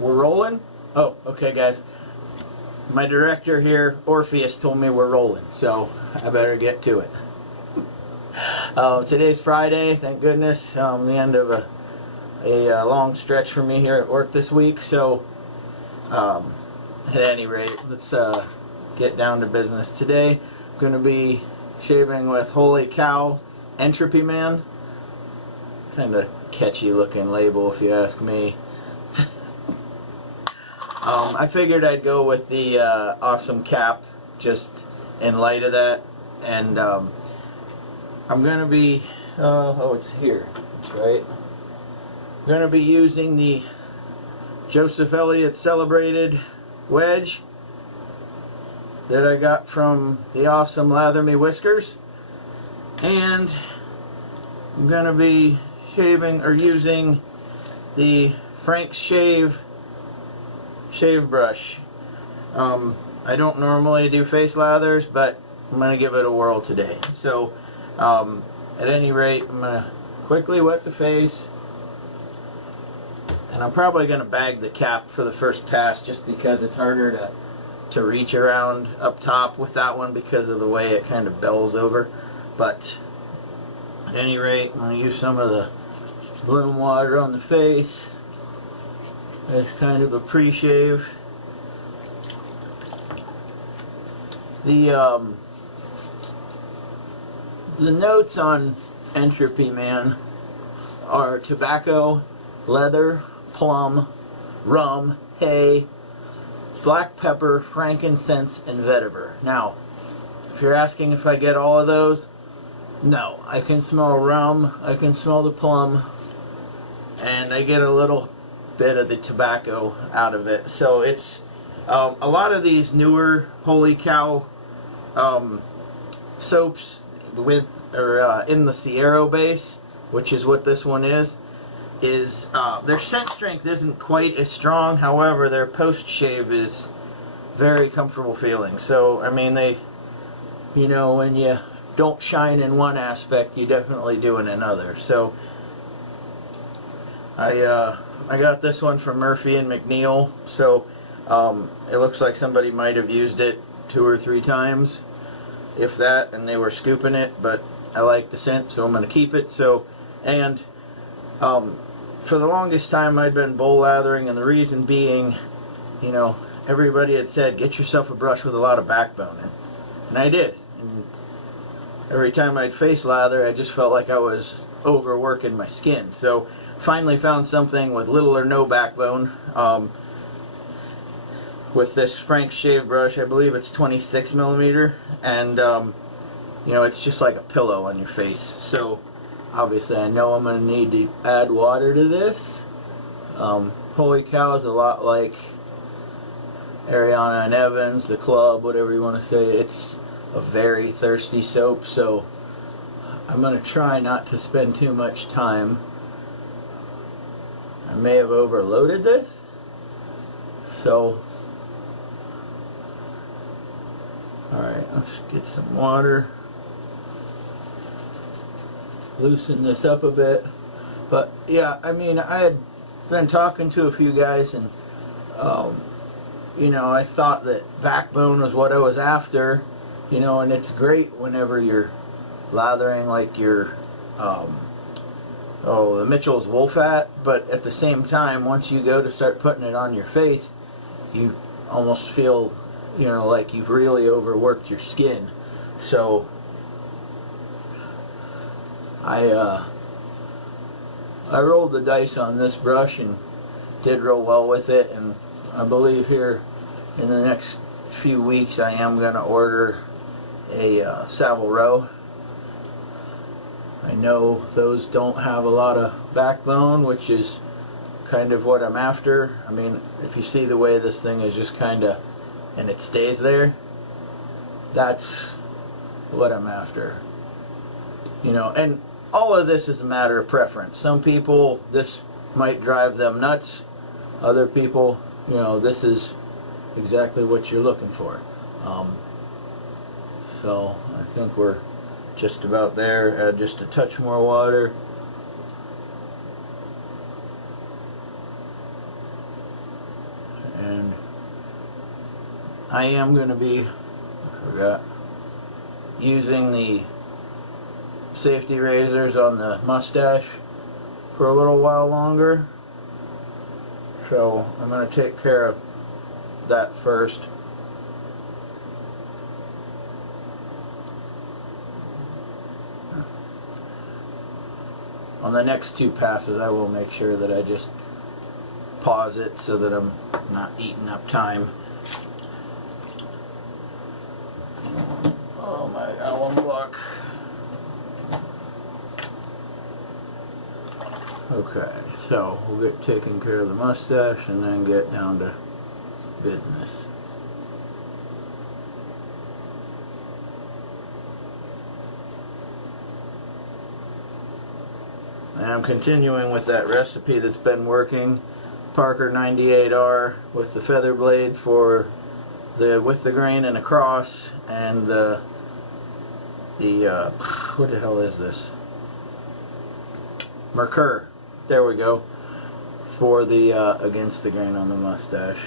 We're rolling? Oh, okay guys. My director here, Orpheus, told me we're rolling, so I better get to it. Today's Friday, thank goodness. The end of a long stretch for me here at work this week, so at any rate, let's get down to business. Today I'm going to be shaving with Holy Cow Entropy Man. Kind of catchy looking label if you ask me. I figured I'd go with the awesome cap just in light of that, and I'm going to be, oh it's here, that's right. I'm going to be using the Joseph Elliot Celebrated Wedge that I got from the awesome Lather Me Whiskers, and I'm going to be shaving or using the Frank's Shave brush. I don't normally do face lathers, but I'm going to give it a whirl today. So at any rate, I'm going to quickly wet the face, and I'm probably going to bag the cap for the first pass just because it's harder to reach around up top with that one because of the way it kind of bells over. But at any rate, I'm going to use some of the bloom water on the face as kind of a pre-shave. The notes on Entropy Man are tobacco, leather, plum, rum, hay, black pepper, frankincense, and vetiver. Now, if you're asking if I get all of those, no. I can smell rum, I can smell the plum, and I get a little bit of the tobacco out of it. So it's a lot of these newer Holy Cow soaps with in the Sierra base, which is what this one is their scent strength isn't quite as strong. However, their post shave is very comfortable feeling. So I mean, they, you know, when you don't shine in one aspect, you definitely do in another. So I got this one from Murphy and McNeil, so it looks like somebody might have used it 2 or 3 times, if that, and they were scooping it, but I like the scent, so I'm going to keep it. So, and for the longest time I'd been bowl lathering, and the reason being, you know, everybody had said, get yourself a brush with a lot of backbone, and I did. And every time I'd face lather, I just felt like I was overworking my skin. So finally found something with little or no backbone with this Frank's Shave brush. I believe it's 26 millimeter, and you know, it's just like a pillow on your face. So obviously I know I'm going to need to add water to this. Holy Cow is a lot like Ariana and Evans, the club, whatever you want to say. It's a very thirsty soap, so I'm going to try not to spend too much time. I may have overloaded this, so alright, let's get some water, loosen this up a bit. But yeah, I mean, I had been talking to a few guys, and you know, I thought that backbone was what I was after, you know, and it's great whenever you're lathering like your the Mitchell's wool fat, but at the same time, once you go to start putting it on your face, you almost feel, you know, like you've really overworked your skin. So I rolled the dice on this brush and did real well with it, and I believe here in the next few weeks I am going to order a Savile Row. I know those don't have a lot of backbone, which is kind of what I'm after. I mean, if you see the way this thing is just kind of, and it stays there, that's what I'm after. You know, and all of this is a matter of preference. Some people, this might drive them nuts. Other people, you know, this is exactly what you're looking for. So I think we're just about there. Add just a touch more water. I am going to be using the safety razors on the mustache for a little while longer. So I'm going to take care of that first. On the next two passes, I will make sure that I just pause it so that I'm not eating up time. Oh, my alum block. Okay, so we'll get taking care of the mustache and then get down to business. And I'm continuing with that recipe that's been working. Parker 98R with the feather blade for the with the grain and across, and the what the hell is this? Mercur. There we go. For the against the grain on the mustache.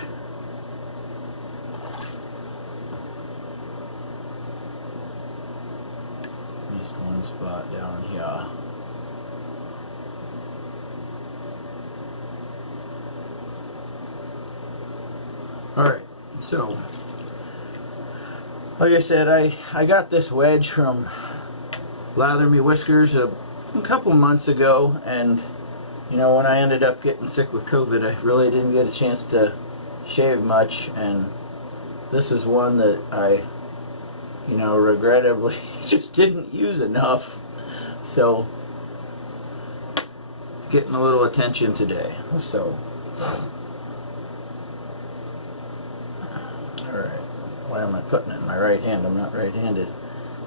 Just one spot down here. Alright, so like I said, I got this wedge from Lather Me Whiskers a couple months ago, and you know, when I ended up getting sick with COVID, I really didn't get a chance to shave much, and this is one that I, you know, regrettably just didn't use enough. So getting a little attention today. So alright, why am I putting it in my right hand? I'm not right-handed.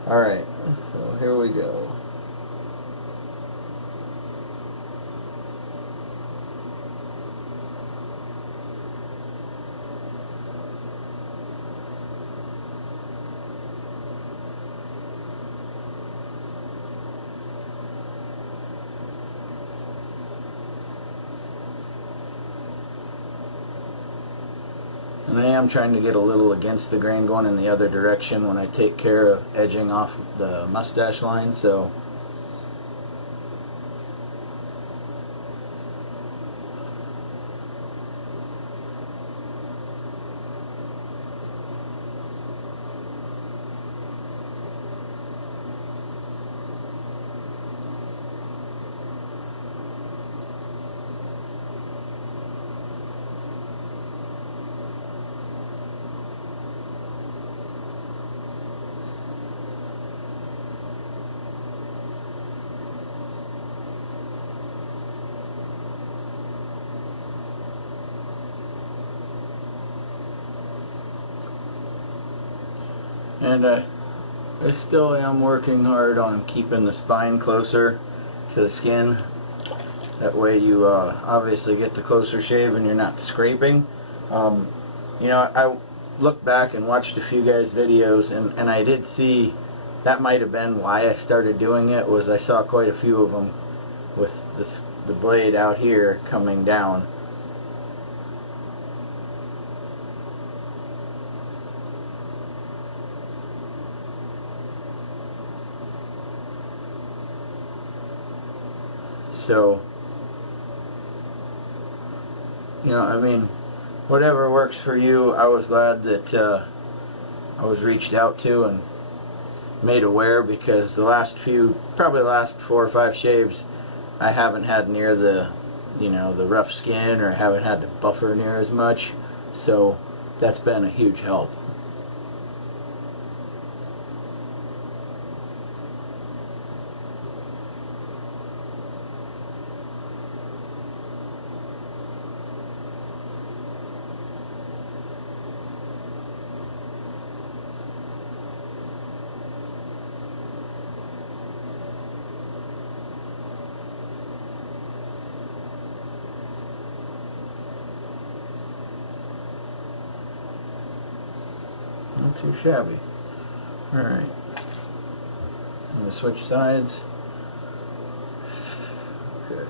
Alright, so here we go. And I am trying to get a little against the grain going in the other direction when I take care of edging off the mustache line, so and I still am working hard on keeping the spine closer to the skin. That way you obviously get the closer shave and you're not scraping. You know, I looked back and watched a few guys' videos, and I did see that might have been why I started doing it, was I saw quite a few of them with the blade out here coming down. So, you know, I mean, whatever works for you. I was glad that I was reached out to and made aware, because the last few, probably the last 4 or 5 shaves, I haven't had near the, you know, the rough skin, or I haven't had to buffer near as much. So that's been a huge help. Not too shabby. Alright. I'm going to switch sides. Okay.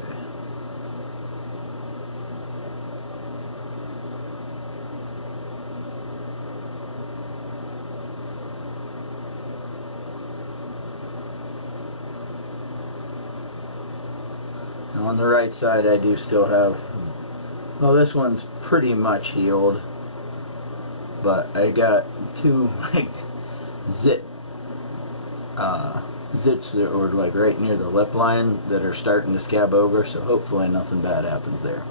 Now on the right side I do still have, well, this one's pretty much healed, but I got two like zits that were like right near the lip line that are starting to scab over, so hopefully nothing bad happens there.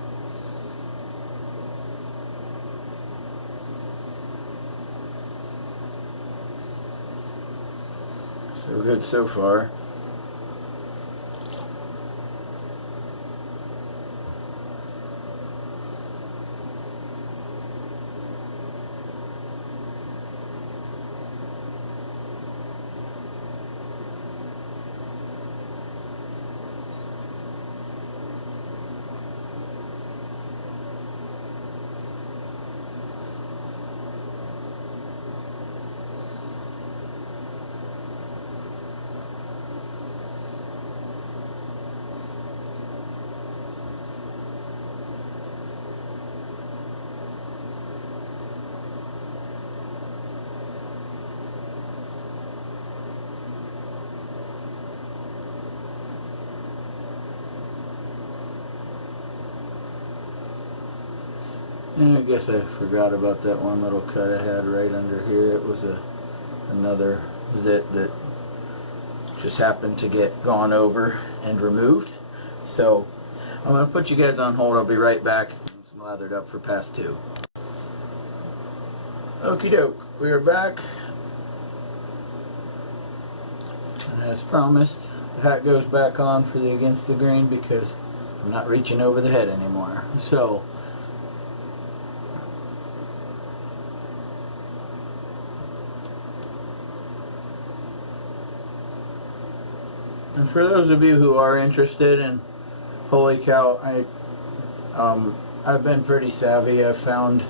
So good so far. And I guess I forgot about that one little cut I had right under here. It was another zit that just happened to get gone over and removed. So I'm going to put you guys on hold. I'll be right back. I'm lathered up for pass 2. Okie doke, we are back. And as promised, the hat goes back on for the against the grain because I'm not reaching over the head anymore. So and for those of you who are interested in, holy cow, I've been pretty savvy. I've found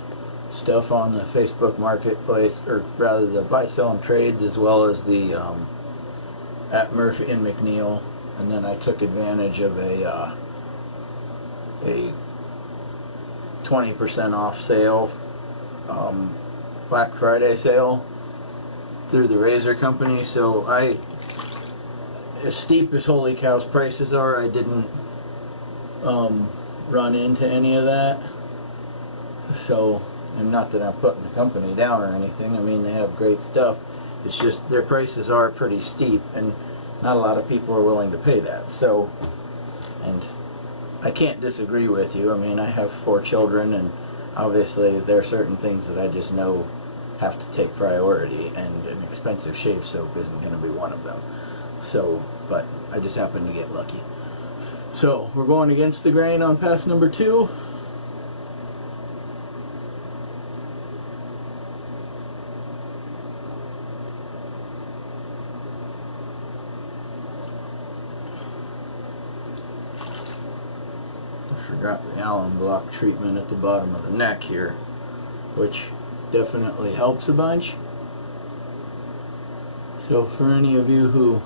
stuff on the Facebook Marketplace, or rather the buy, sell, and trades, as well as the at Murphy and McNeil, and then I took advantage of a 20% off sale, Black Friday sale through the Razor Company. So as steep as holy cow's prices are, I didn't run into any of that. So, and not that I'm putting the company down or anything, I mean, they have great stuff. It's just their prices are pretty steep and not a lot of people are willing to pay that. So, and I can't disagree with you. I mean, I have 4 children, and obviously there are certain things that I just know have to take priority, and an expensive shave soap isn't going to be one of them. So, but I just happened to get lucky. So, we're going against the grain on pass number 2. I forgot the alum block treatment at the bottom of the neck here, which definitely helps a bunch. So for any of you who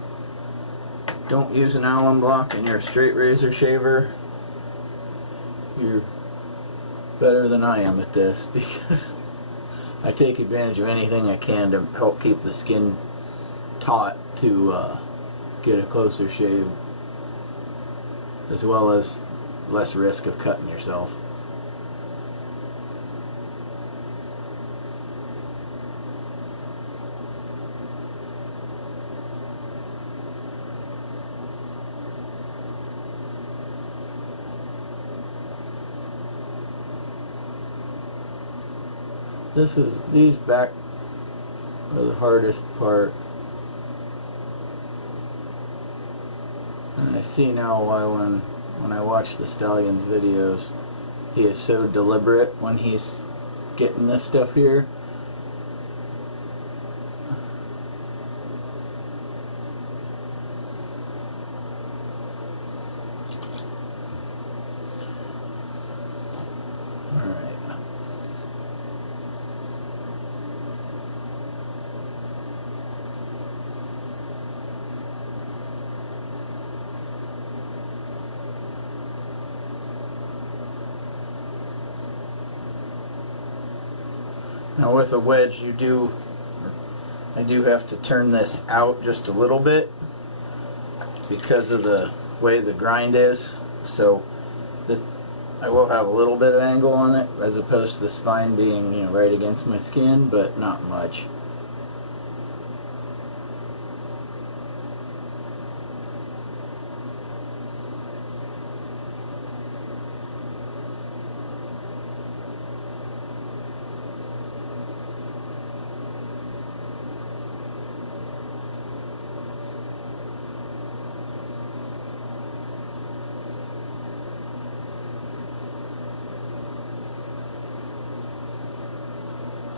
don't use an alum block and you're a straight razor shaver, you're better than I am at this, because I take advantage of anything I can to help keep the skin taut to get a closer shave, as well as less risk of cutting yourself. These back are the hardest part. And I see now why when I watch the Stallion's videos, he is so deliberate when he's getting this stuff here. Now with a wedge, I do have to turn this out just a little bit because of the way the grind is. So I will have a little bit of angle on it as opposed to the spine being, you know, right against my skin, but not much.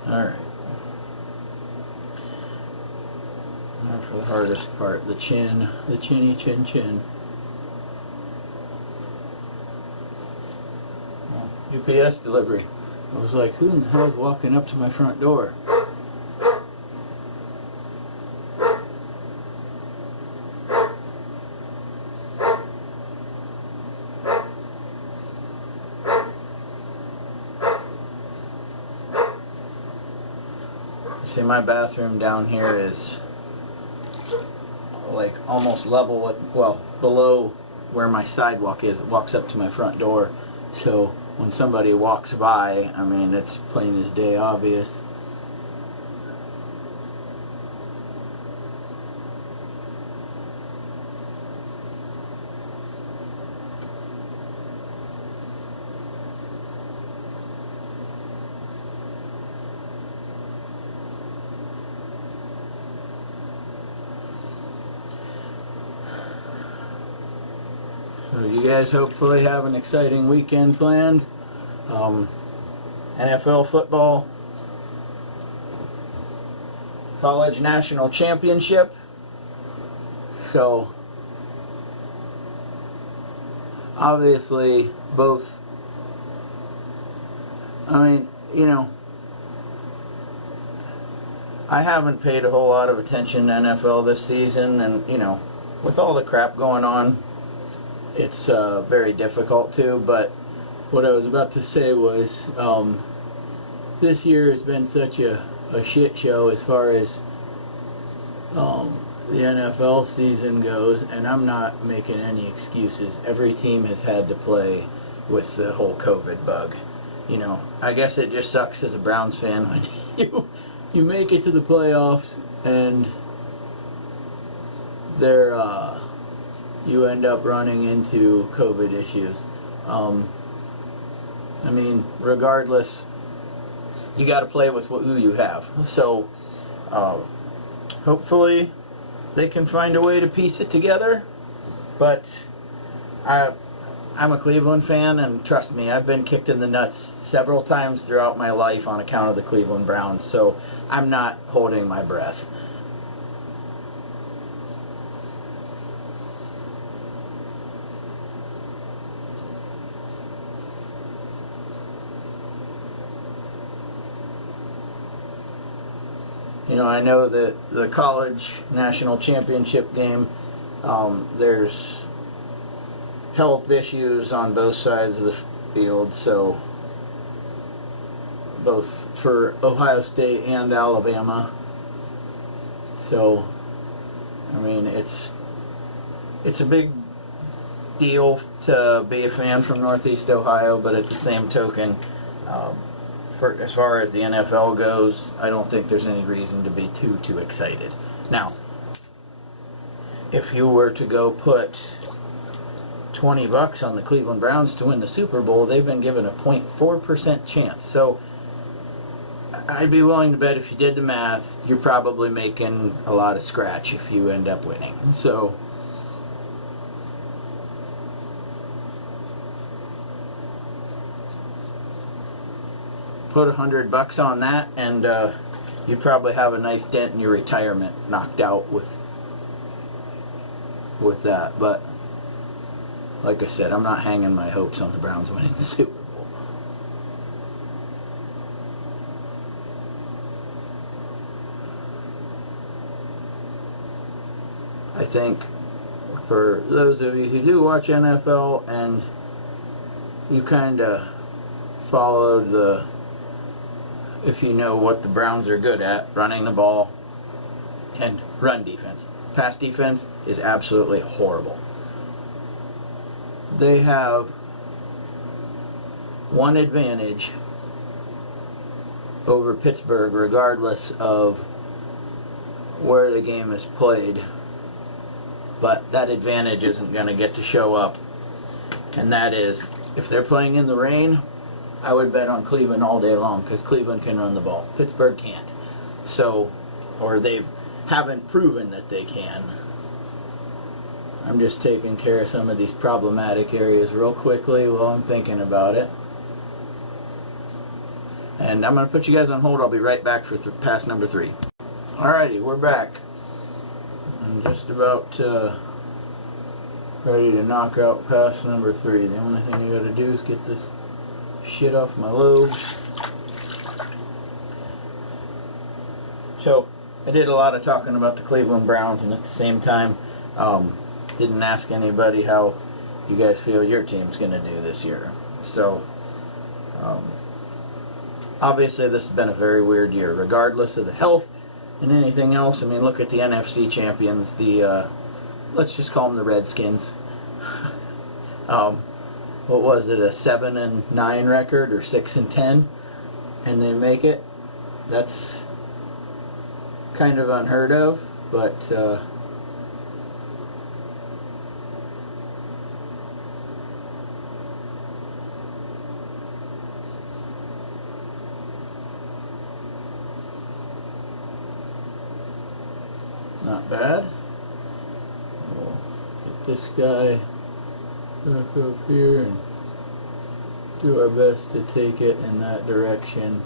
Alright. Now for the hardest part, the chin. The chinny chin chin. Well, UPS delivery. I was like, who in the hell is walking up to my front door? See, my bathroom down here is like almost level with, well, below where my sidewalk is. It walks up to my front door. So when somebody walks by, I mean, it's plain as day obvious. So you guys hopefully have an exciting weekend planned. NFL football, college national championship. So obviously both, I mean, you know, I haven't paid a whole lot of attention to NFL this season, and you know, with all the crap going on, it's very difficult to, but what I was about to say was this year has been such a shit show as far as the NFL season goes, and I'm not making any excuses. Every team has had to play with the whole COVID bug. You know, I guess it just sucks as a Browns fan when you make it to the playoffs and you end up running into COVID issues. I mean, regardless, you got to play with who you have. So, hopefully, they can find a way to piece it together. But I'm a Cleveland fan, and trust me, I've been kicked in the nuts several times throughout my life on account of the Cleveland Browns. So, I'm not holding my breath. You know, I know that the college national championship game, there's health issues on both sides of the field, so both for Ohio State and Alabama. So, I mean, it's a big deal to be a fan from Northeast Ohio, but at the same token, as far as the NFL goes, I don't think there's any reason to be too excited. Now, if you were to go put $20 on the Cleveland Browns to win the Super Bowl, they've been given a 0.4% chance. So I'd be willing to bet if you did the math, you're probably making a lot of scratch if you end up winning. So put $100 on that, and you'd probably have a nice dent in your retirement knocked out with that. But like I said, I'm not hanging my hopes on the Browns winning the Super Bowl. I think for those of you who do watch NFL and you kind of followed if you know what the Browns are good at, running the ball and run defense. Pass defense is absolutely horrible. they have one advantage over Pittsburgh regardless of where the game is played, but that advantage isn't going to get to show up, and that is if they're playing in the rain, I would bet on Cleveland all day long because Cleveland can run the ball. Pittsburgh can't. So, or they haven't proven that they can. I'm just taking care of some of these problematic areas real quickly while I'm thinking about it. And I'm going to put you guys on hold. I'll be right back for pass number 3. Alrighty, we're back. I'm just about ready to knock out pass number 3. The only thing I got to do is get this shit off my lobe. So I did a lot of talking about the Cleveland Browns, and at the same time didn't ask anybody how you guys feel your team's going to do this year. So obviously this has been a very weird year regardless of the health and anything else. I mean, look at the NFC champions, the let's just call them the Redskins. What was it, a 7-9 record or 6-10, and they make it? That's kind of unheard of, but not bad. We'll get this guy back up here and do our best to take it in that direction.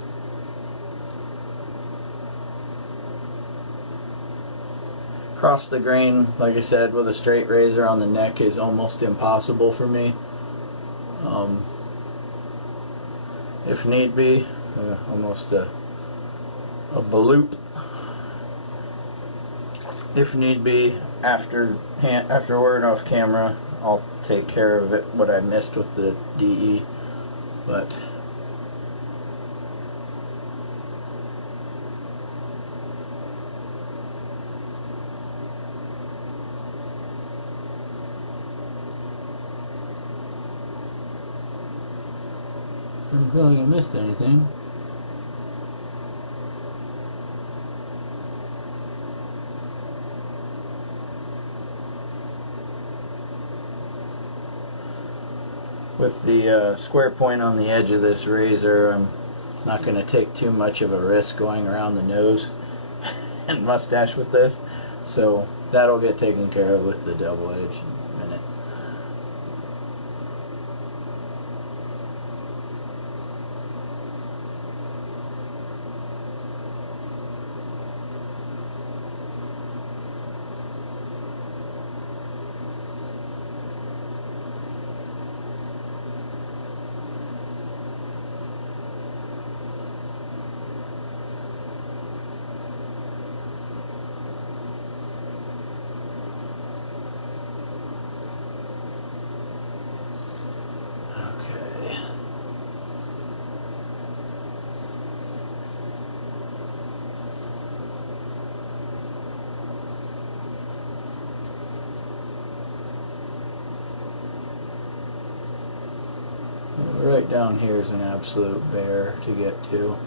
Cross the grain, like I said, with a straight razor on the neck is almost impossible for me. If need be, almost a bloop. If need be, afterward off camera, I'll take care of it, what I missed with the DE, but I don't feel like I missed anything. With the square point on the edge of this razor, I'm not going to take too much of a risk going around the nose and mustache with this, so that'll get taken care of with the double edge in a minute. Right down here is an absolute bear to get to.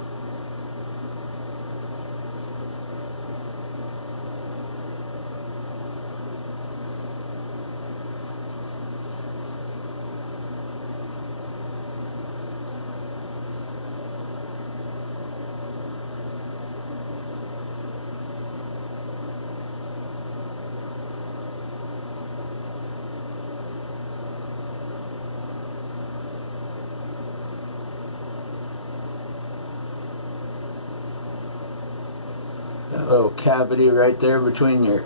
That little cavity right there between your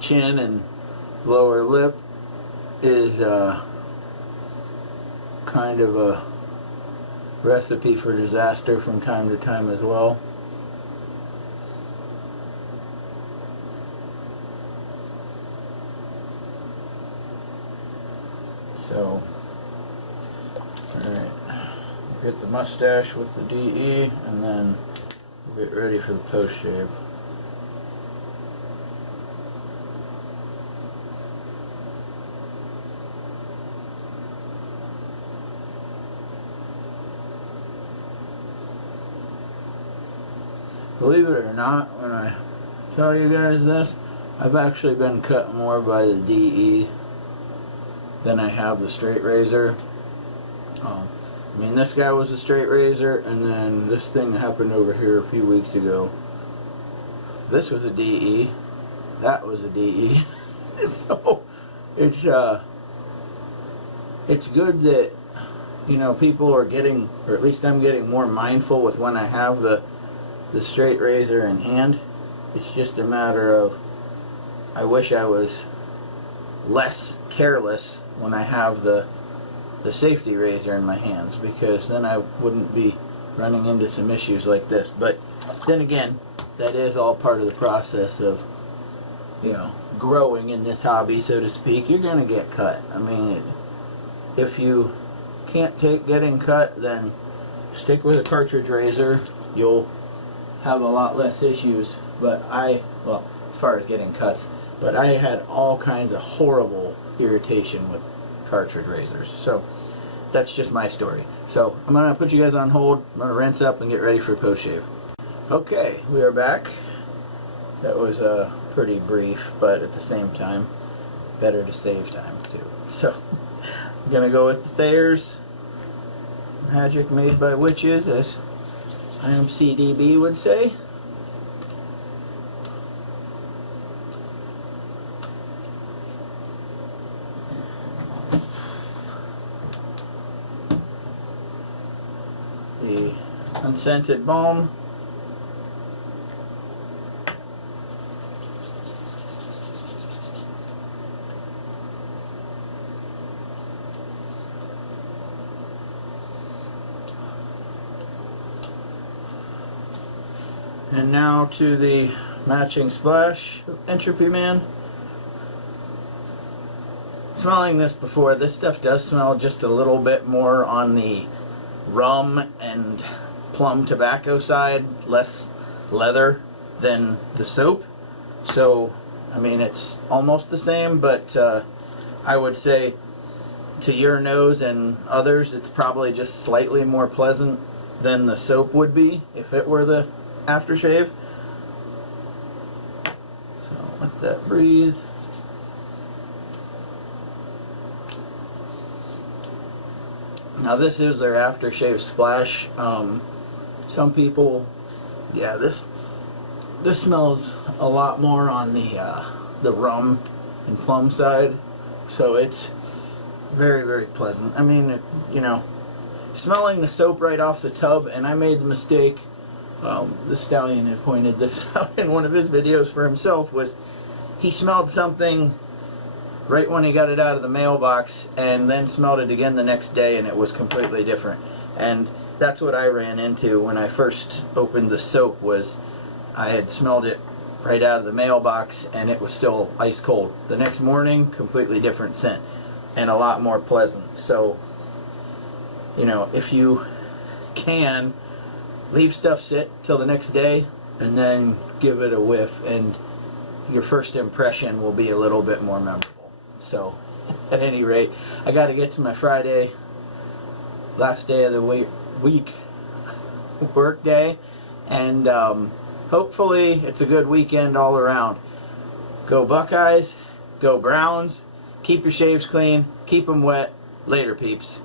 chin and lower lip is kind of a recipe for disaster from time to time as well. So, alright, get the mustache with the DE and then we'll get ready for the post shave. believe it or not, when I tell you guys this, I've actually been cut more by the DE than I have the straight razor. I mean, this guy was a straight razor, and then this thing that happened over here a few weeks ago, this was a DE, that was a DE. So it's good that, you know, people are getting, or at least I'm getting more mindful with when I have the straight razor in hand. It's just a matter of, I wish I was less careless when I have the safety razor in my hands, because then I wouldn't be running into some issues like this. But then again, that is all part of the process of, you know, growing in this hobby, so to speak. You're gonna get cut. I mean, if you can't take getting cut, then stick with a cartridge razor. You'll have a lot less issues. But well, as far as getting cuts, but I had all kinds of horrible irritation with cartridge razors. So that's just my story. So I'm gonna put you guys on hold. I'm gonna rinse up and get ready for post shave. Okay, we are back. That was pretty brief, but at the same time, better to save time too. So I'm gonna go with the Thayer's magic made by witches, as IMCDB would say. The unscented balm. And now to the matching splash of Entropy Man. Smelling this before, this stuff does smell just a little bit more on the rum and plum tobacco side, less leather than the soap. So, I mean, it's almost the same, but I would say to your nose and others, it's probably just slightly more pleasant than the soap would be if it were the aftershave. So let that breathe. Now this is their aftershave splash. Some people, yeah, this smells a lot more on the rum and plum side, so it's very, very pleasant. I mean, you know, smelling the soap right off the tub, and I made the mistake. The stallion had pointed this out in one of his videos for himself, was he smelled something right when he got it out of the mailbox and then smelled it again the next day, and it was completely different. And that's what I ran into when I first opened the soap, was I had smelled it right out of the mailbox and it was still ice cold. The next morning, completely different scent and a lot more pleasant. So, you know, if you can, leave stuff sit till the next day and then give it a whiff, and your first impression will be a little bit more memorable. So, at any rate, I got to get to my Friday, last day of the week work day, and hopefully it's a good weekend all around. Go Buckeyes, go Browns, keep your shaves clean, keep them wet. Later, peeps.